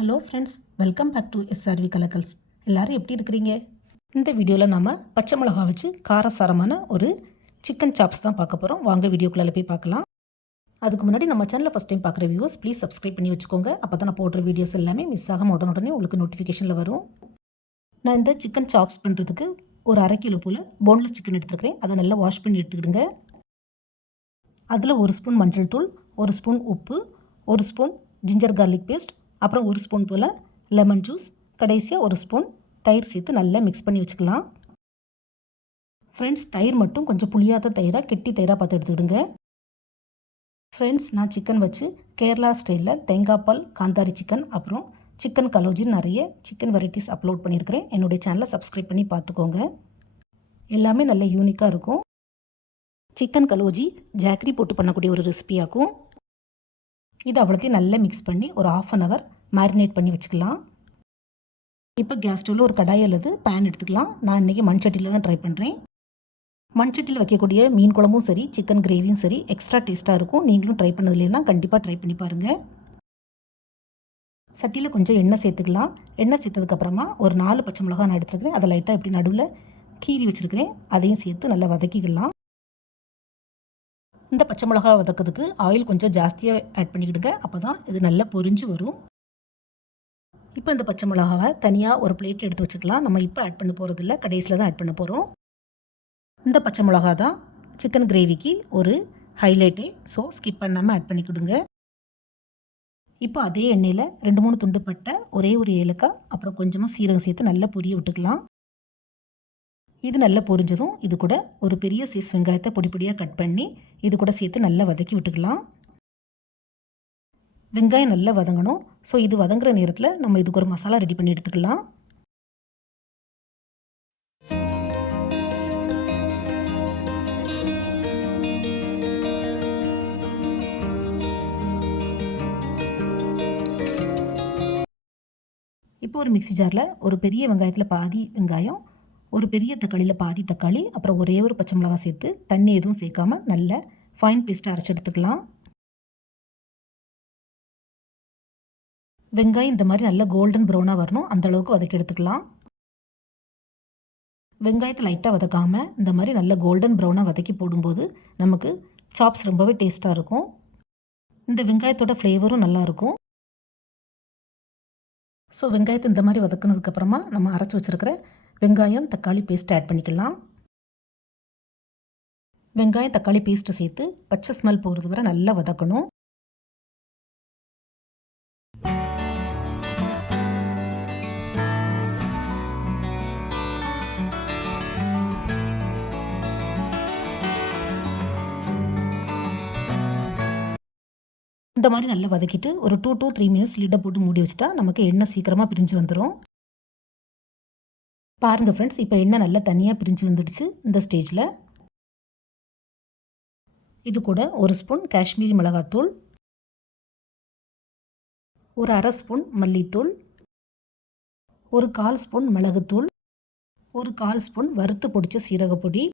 Hello friends, welcome back to SRV Kalakkals. எல்லோரும் எப்படி இருக்கிறீங்க? இந்த வீடியோவில் நம்ம பச்சை மிளகா வச்சு காரசாரமான ஒரு சிக்கன் சாப்ஸ் தான் பார்க்க போகிறோம். வாங்க வீடியோக்குள்ளே போய் பார்க்கலாம். அதுக்கு முன்னாடி நம்ம சேனலில் ஃபஸ்ட் டைம் பார்க்குற வியூவர்ஸ் ப்ளீஸ் சப்ஸ்கிரைப் பண்ணி வச்சுக்கோங்க. அப்போ தான் நான் போடுற வீடியோஸ் எல்லாமே மிஸ் ஆகாமல் உடனே உங்களுக்கு நோட்டிஃபிகேஷனில் வரும். நான் இந்த சிக்கன் சாப்ஸ் பண்ணுறதுக்கு ஒரு 1/2 கிலோ போல் போன்லெஸ் சிக்கன் எடுத்துருக்கிறேன். அதை நல்லா வாஷ் பண்ணி எடுத்துக்கிடுங்க. அதில் 1 ஸ்பூன் மஞ்சள் தூள், 1 ஸ்பூன் உப்பு, 1 ஸ்பூன் ஜிஞ்சர் கார்லிக் பேஸ்ட், அப்புறம் 1 ஸ்பூன் போல் லெமன் ஜூஸ், கடைசியாக 1 ஸ்பூன் தயிர் சேர்த்து நல்லா மிக்ஸ் பண்ணி வச்சுக்கலாம். ஃப்ரெண்ட்ஸ், தயிர் மட்டும் கொஞ்சம் புளியாத தயிராக கெட்டி தயிராக பார்த்து எடுத்துக்கிடுங்க. ஃப்ரெண்ட்ஸ், நான் சிக்கன் வச்சு கேரளா ஸ்டைலில் தேங்காய் பால் காந்தாரி சிக்கன் அப்புறம் சிக்கன் கலோஜின்னு நிறைய சிக்கன் வெரைட்டிஸ் அப்லோட் பண்ணியிருக்கிறேன். என்னுடைய சேனலை சப்ஸ்கிரைப் பண்ணி பார்த்துக்கோங்க. எல்லாமே நல்ல யூனிக்காக இருக்கும். சிக்கன் கலோஜி ஜாக்ரி போட்டு பண்ணக்கூடிய ஒரு ரெசிபியாகும். இது அவ்வளோத்தையும் நல்லா மிக்ஸ் பண்ணி ஒரு 1/2 hour மேரினேட் பண்ணி வச்சுக்கலாம். இப்போ கேஸ் ஸ்டவ்வில் ஒரு கடாய் அல்லது பேன் எடுத்துக்கலாம். நான் இன்றைக்கி மண்சட்டியில் தான் ட்ரை பண்ணுறேன். மண்சட்டியில் வைக்கக்கூடிய மீன் குழம்பும் சரி, சிக்கன் கிரேவியும் சரி எக்ஸ்ட்ரா டேஸ்ட்டாக இருக்கும். நீங்களும் ட்ரை பண்ணது இல்லைன்னா கண்டிப்பாக ட்ரை பண்ணி பாருங்கள். சட்டியில் கொஞ்சம் எண்ணெய் சேர்த்துக்கலாம். எண்ணெய் சேர்த்ததுக்கப்புறமா ஒரு 4 பச்சை மிளகா நான் எடுத்துருக்கிறேன். அதை லைட்டாக இப்படி நடுவில் கீறி வச்சுருக்கிறேன். அதையும் சேர்த்து நல்லா வதக்கிக்கலாம். இந்த பச்சை மிளகா வதக்கிறதுக்கு ஆயில் கொஞ்சம் ஜாஸ்தியாக ஆட் பண்ணிக்கிடுங்க. அப்போ தான் இது நல்லா பொரிஞ்சு வரும். இப்போ இந்த பச்சை மிளகாவை தனியாக ஒரு பிளேட்டில் எடுத்து வச்சுக்கலாம். நம்ம இப்போ ஆட் பண்ண போகிறதில்ல, கடைசியில் தான் ஆட் பண்ண போகிறோம். இந்த பச்சை மிளகா தான் சிக்கன் கிரேவிக்கு ஒரு ஹைலைட்டே. ஸோ ஸ்கிப் பண்ணாமல் ஆட் பண்ணிக்கிடுங்க. இப்போ அதே எண்ணெயில் 2-3 துண்டு பட்டை, ஒரே ஒரு ஏலக்காய், அப்புறம் கொஞ்சமாக சீரகம் சேர்த்து நல்லா பொரிய விட்டுக்கலாம். இது நல்லா பொரிஞ்சதும் இது கூட ஒரு பெரிய சைஸ் வெங்காயத்தை பொடி பொடியாக கட் பண்ணி இது கூட சேர்த்து நல்லா வதக்கி விட்டுக்கலாம். வெங்காயம் நல்லா வதங்கணும். ஸோ இது வதங்குற நேரத்தில் நம்ம இதுக்கு ஒரு மசாலா ரெடி பண்ணி எடுத்துக்கலாம். இப்போ ஒரு மிக்ஸி ஜாரில் ஒரு பெரிய வெங்காயத்தில் பாதி வெங்காயம், ஒரு பெரிய தக்காளியில் பாதி தக்காளி, அப்புறம் ஒரே ஒரு பச்சை மிளகாய் சேர்த்து தண்ணி எதுவும் சேர்க்காமல் நல்ல ஃபைன் பேஸ்ட்டாக அரைச்சி எடுத்துக்கலாம். வெங்காயம் இந்த மாதிரி நல்ல கோல்டன் ப்ரௌனாக வரணும், அந்தளவுக்கு வதக்கி எடுத்துக்கலாம். வெங்காயத்தை லைட்டாக வதக்காமல் இந்த மாதிரி நல்ல கோல்டன் ப்ரௌனாக வதக்கி போடும்போது நமக்கு சாப்ஸ் ரொம்பவே டேஸ்ட்டாக இருக்கும். இந்த வெங்காயத்தோட ஃப்ளேவரும் நல்லாயிருக்கும். ஸோ வெங்காயத்தை இந்த மாதிரி வதக்குனதுக்கப்புறமா நம்ம அரைச்சி வச்சுருக்கிற வெங்காயம் தக்காளி பேஸ்ட் ஆட் பண்ணிக்கலாம். வெங்காயம் தக்காளி பேஸ்ட்டை சேர்த்து பச்சை ஸ்மெல் போகிறது வரை நல்லா வதக்கணும். இந்த மாதிரி நல்லா வதக்கிட்டு ஒரு 2 to 3 minutes லிட்டை போட்டு மூடி வச்சுட்டா நமக்கு எண்ணெய் சீக்கிரமாக பிரிஞ்சு வந்துடும். பாருங்கள் ஃப்ரெண்ட்ஸ், இப்போ எண்ணெய் நல்லா தனியாக பிரிஞ்சு வந்துடுச்சு. இந்த ஸ்டேஜில் இது கூட 1 ஸ்பூன் காஷ்மீரி மிளகாத்தூள், ஒரு 1/2 ஸ்பூன் மல்லித்தூள், ஒரு 1/4 ஸ்பூன் மிளகுத்தூள், ஒரு 1/4 ஸ்பூன் வறுத்து பொடித்த சீரகப்பொடி,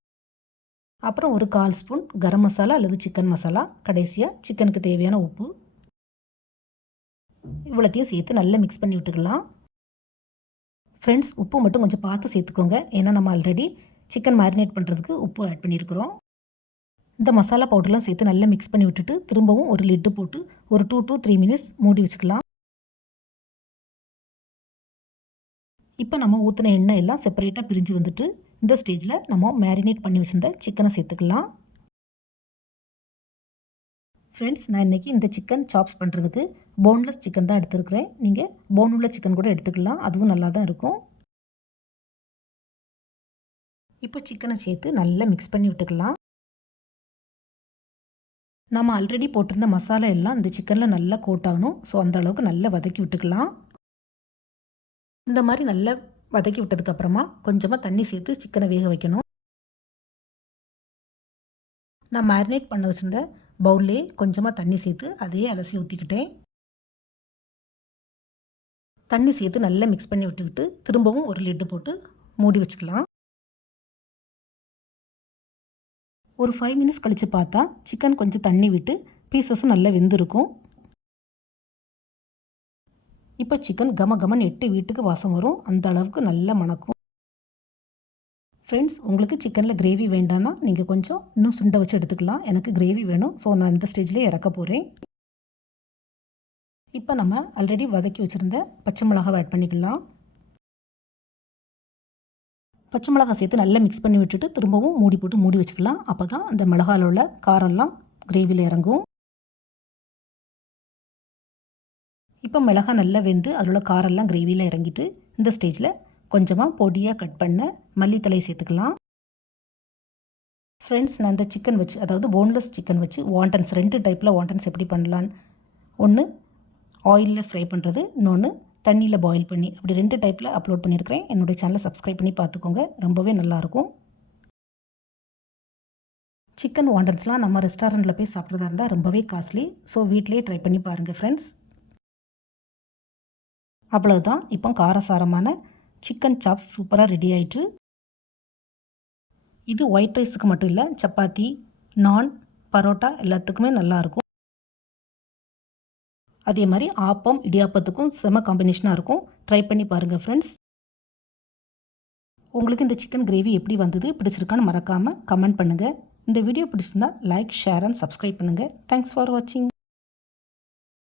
அப்புறம் ஒரு 1/4 ஸ்பூன் கரம் மசாலா அல்லது சிக்கன் மசாலா, கடைசியாக சிக்கனுக்கு தேவையான உப்பு, இவ்வளோத்தையும் சேர்த்து நல்லா மிக்ஸ் பண்ணி விட்டுக்கலாம். ஃப்ரெண்ட்ஸ், உப்பு மட்டும் கொஞ்சம் பார்த்து சேர்த்துக்கோங்க. ஏன்னா நம்ம ஆல்ரெடி சிக்கன் மேரினேட் பண்ணுறதுக்கு உப்பு ஆட் பண்ணியிருக்கிறோம். இந்த மசாலா பவுடர்லாம் சேர்த்து நல்லா மிக்ஸ் பண்ணி விட்டுட்டு திரும்பவும் ஒரு லிட்டு போட்டு ஒரு 2 to 3 minutes மூடி வச்சுக்கலாம். இப்போ நம்ம ஊற்றின எண்ணெய் எல்லாம் செப்பரேட்டாக பிரிஞ்சு வந்துட்டு இந்த ஸ்டேஜில் நம்ம மேரினேட் பண்ணி வச்சுருந்த சிக்கனை சேர்த்துக்கலாம். ஃப்ரெண்ட்ஸ், நான் இன்றைக்கி இந்த சிக்கன் சாப்ஸ் பண்ணுறதுக்கு போன்லெஸ் சிக்கன் தான் எடுத்துருக்கிறேன். நீங்கள் போன் உள்ள சிக்கன் கூட எடுத்துக்கலாம், அதுவும் நல்லா தான் இருக்கும். இப்போ சிக்கனை சேர்த்து நல்லா மிக்ஸ் பண்ணி விட்டுக்கலாம். நம்ம ஆல்ரெடி போட்டிருந்த மசாலா எல்லாம் இந்த சிக்கனில் நல்லா கோட் ஆகணும். ஸோ அந்த அளவுக்கு நல்லா வதக்கி விட்டுக்கலாம். இந்த மாதிரி நல்லா வதக்கி விட்டதுக்கப்புறமா கொஞ்சமாக தண்ணி சேர்த்து சிக்கனை வேக வைக்கணும். நான் மேரினேட் பண்ண வச்சுருந்த பவுல்லே கொஞ்சமாக தண்ணி சேர்த்து அதையே அலசி ஊற்றிக்கிட்டேன். தண்ணி சேர்த்து நல்லா மிக்ஸ் பண்ணி விட்டுக்கிட்டு திரும்பவும் ஒரு லிட்டு போட்டு மூடி வச்சுக்கலாம். ஒரு 5 minutes கழித்து பார்த்தா சிக்கன் கொஞ்சம் தண்ணி விட்டு பீசஸும் நல்லா வெந்திருக்கும். இப்போ சிக்கன் கம கமன்னு 8 வீட்டுக்கு வாசம் வரும். அந்த அளவுக்கு நல்லா மணக்கும். ஃப்ரெண்ட்ஸ், உங்களுக்கு சிக்கனில் கிரேவி வேண்டான்னா நீங்கள் கொஞ்சம் இன்னும் சுண்டை வச்சு எடுத்துக்கலாம். எனக்கு கிரேவி வேணும். ஸோ நான் இந்த ஸ்டேஜ்லேயே இறக்க போகிறேன். இப்போ நம்ம ஆல்ரெடி வதக்கி வச்சுருந்த பச்சை மிளகாவை ஆட் பண்ணிக்கலாம். பச்சை மிளகாய் சேர்த்து நல்லா மிக்ஸ் பண்ணி விட்டுட்டு திரும்பவும் மூடி போட்டு மூடி வச்சுக்கலாம். அப்போ தான் அந்த மிளகாயில் உள்ள காரம்லாம் கிரேவியில் இறங்கும். இப்போ மிளகாய் நல்லா வெந்து அதில் உள்ள காரெல்லாம் கிரேவியில் இறங்கிட்டு இந்த ஸ்டேஜில் கொஞ்சமாக பொடியாக கட் பண்ண மல்லித்தலை சேர்த்துக்கலாம். ஃப்ரெண்ட்ஸ், நான் இந்த சிக்கன் வச்சு, அதாவது போன்லெஸ் சிக்கன் வச்சு வாண்டன்ஸ் 2 டைப்பில் வாண்டன்ஸ் எப்படி பண்ணலான்னு, ஒன்று ஆயிலில் ஃப்ரை பண்ணுறது, இன்னொன்று தண்ணியில் பாயில் பண்ணி, அப்படி 2 டைப்பில் அப்லோட் பண்ணியிருக்கிறேன். என்னுடைய சேனலை சப்ஸ்கிரைப் பண்ணி பார்த்துக்கோங்க. ரொம்பவே நல்லாயிருக்கும். சிக்கன் வாண்டன்ஸ்லாம் நம்ம ரெஸ்டாரண்ட்டில் போய் சாப்பிட்றதா இருந்தால் ரொம்பவே காஸ்ட்லி. ஸோ வீட்டிலே ட்ரை பண்ணி பாருங்கள் ஃப்ரெண்ட்ஸ். அவ்வளவுதான். இப்போ காரசாரமான சிக்கன் சாப்ஸ் சூப்பராக ரெடி ஆயிட்டு. இது ஒயிட் ரைஸுக்கு மட்டும் இல்லை, சப்பாத்தி, நான், பரோட்டா எல்லாத்துக்குமே நல்லாயிருக்கும். அதே மாதிரி ஆப்பம், இடியாப்பத்துக்கும் செம காம்பினேஷனாக இருக்கும். ட்ரை பண்ணி பாருங்கள் ஃப்ரெண்ட்ஸ். உங்களுக்கு இந்த சிக்கன் கிரேவி எப்படி வந்தது, பிடிச்சிருக்கான்னு மறக்காமல் கமெண்ட் பண்ணுங்கள். இந்த வீடியோ பிடிச்சிருந்தா லைக், ஷேர் அண்ட் சப்ஸ்கிரைப் பண்ணுங்கள். தேங்க்ஸ் ஃபார் வாட்சிங்.